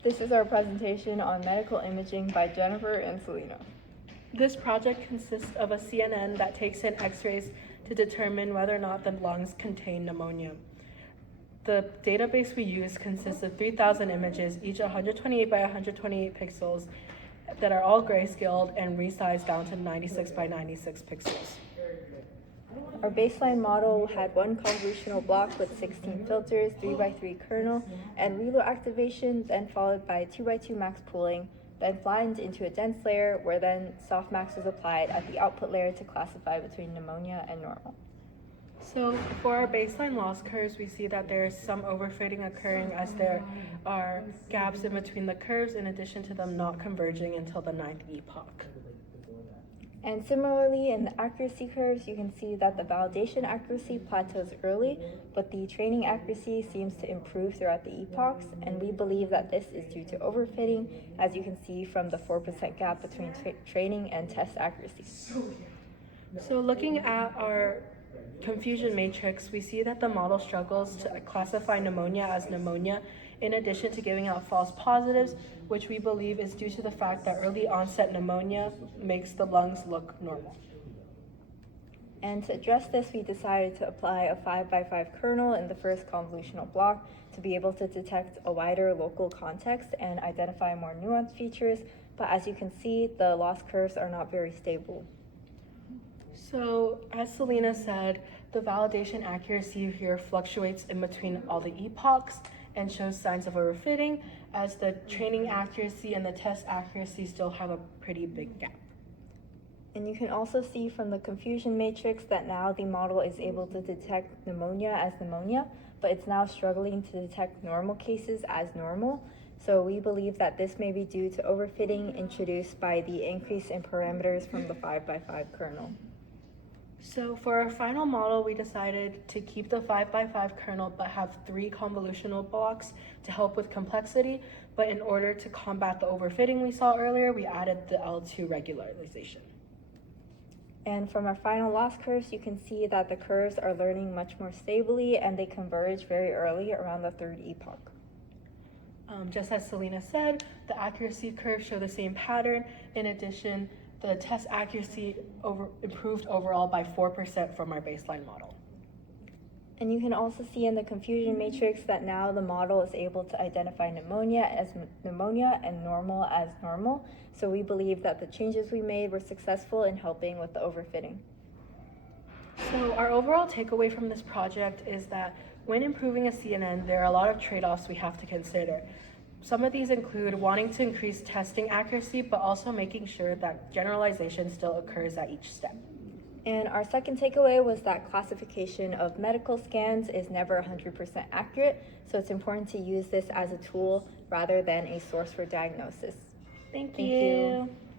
This is our presentation on medical imaging by Jennifer and Selina. This project consists of a CNN that takes in x-rays to determine whether or not the lungs contain pneumonia. The database we use consists of 3,000 images, each 128 by 128 pixels, that are all grayscaled and resized down to 96 by 96 pixels. Our baseline model had one convolutional block with 16 filters, 3x3 kernel, and Lilo activation, then followed by 2x2 max pooling, then flattened into a dense layer where then softmax was applied at the output layer to classify between pneumonia and normal. So for our baseline loss curves, we see that there is some overfitting occurring as there are gaps in between the curves in addition to them not converging until the 9th epoch. And similarly, in the accuracy curves, you can see that the validation accuracy plateaus early, but the training accuracy seems to improve throughout the epochs, and we believe that this is due to overfitting, as you can see from the 4% gap between training and test accuracy. So looking at our confusion matrix, we see that the model struggles to classify pneumonia as pneumonia, in addition to giving out false positives, which we believe is due to the fact that early onset pneumonia makes the lungs look normal. And to address this, we decided to apply a 5x5 kernel in the first convolutional block to be able to detect a wider local context and identify more nuanced features, but as you can see, the loss curves are not very stable. So, as Selina said, the validation accuracy here fluctuates in between all the epochs and shows signs of overfitting, as the training accuracy and the test accuracy still have a pretty big gap. And you can also see from the confusion matrix that now the model is able to detect pneumonia as pneumonia, but it's now struggling to detect normal cases as normal. So we believe that this may be due to overfitting introduced by the increase in parameters from the 5x5 kernel. So for our final model, we decided to keep the 5x5 kernel but have 3 convolutional blocks to help with complexity, but in order to combat the overfitting we saw earlier, we added the L2 regularization. And from our final loss curves, you can see that the curves are learning much more stably and they converge very early around the 3rd epoch. Just as Selina said, the accuracy curves show the same pattern. In addition, the test accuracy improved overall by 4% from our baseline model. And you can also see in the confusion matrix that now the model is able to identify pneumonia as pneumonia and normal as normal. So we believe that the changes we made were successful in helping with the overfitting. So our overall takeaway from this project is that when improving a CNN, there are a lot of trade-offs we have to consider. Some of these include wanting to increase testing accuracy, but also making sure that generalization still occurs at each step. And our second takeaway was that classification of medical scans is never 100% accurate, so it's important to use this as a tool rather than a source for diagnosis. Thank you.